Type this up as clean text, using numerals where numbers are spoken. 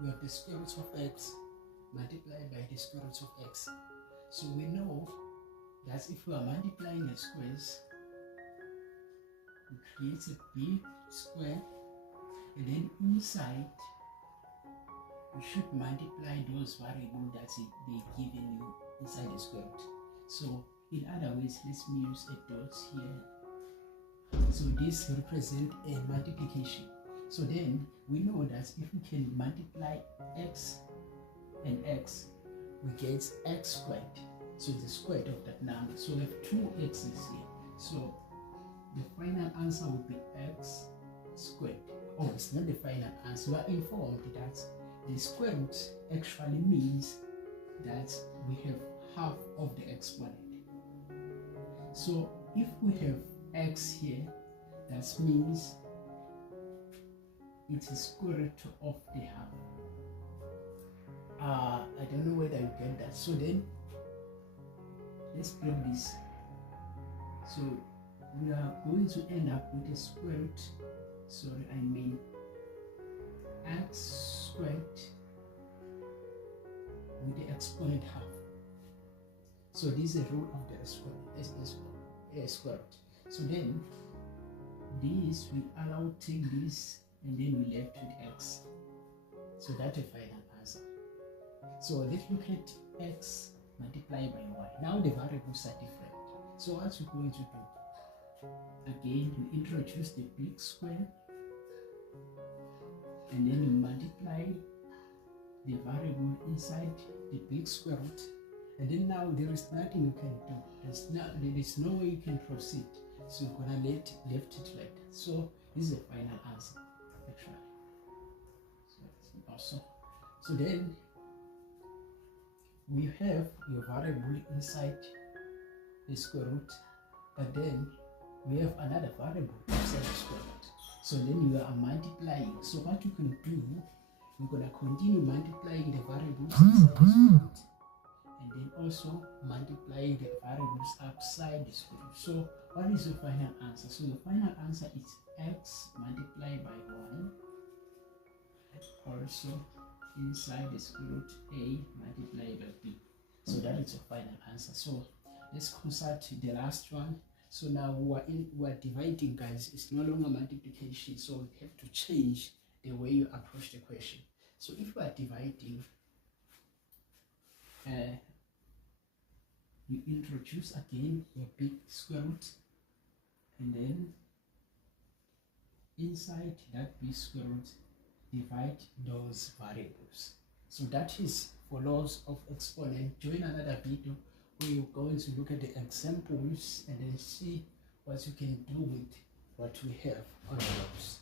we have the square root of x multiplied by the square root of x. So we know that if we are multiplying the squares, we create a big square, and then inside you should multiply those variables that they're giving you inside the square root. So in other words, let me use a dot here. So this represents a multiplication. So then we know that if we can multiply x and x, we get x squared. So the square of that number. So we have two x's here. So the final answer will be x squared. Oh, it's not the final answer. We are informed that the square root actually means that we have half of the exponent. So if we have x here, that means it is square root of the half. I don't know whether you get that. So then let's break this. So we are going to end up with a square root, x squared with the exponent half. So this is the rule of the square root. So then this we allow take this, and then we left with x. So that's the final answer. So let's look at x multiplied by y. Now the variables are different. So what we're going to do, again, we introduce the big square, and then we multiply the variable inside the big square root, and then now there is nothing you can do. There is no way you can proceed. So you're gonna left it like that. So this is the final answer, actually. So that's awesome. So then we have your variable inside the square root, but then we have another variable inside the square root. So then you are multiplying. So what you can do, you're gonna continue multiplying the variables inside the square root, and then also multiplying the variables outside the square root. So what is your final answer? So the final answer is x multiplied by 1, also inside the square root a multiplied by b. So that is your final answer. So let's consult the last one. So now we are dividing, guys. It's no longer multiplication, so we have to change the way you approach the question. So if we are dividing, you introduce again your big square root, and then inside that big square root divide those variables. So that is for laws of exponent. Join another video where you're going to look at the examples and then see what you can do with what we have on the laws.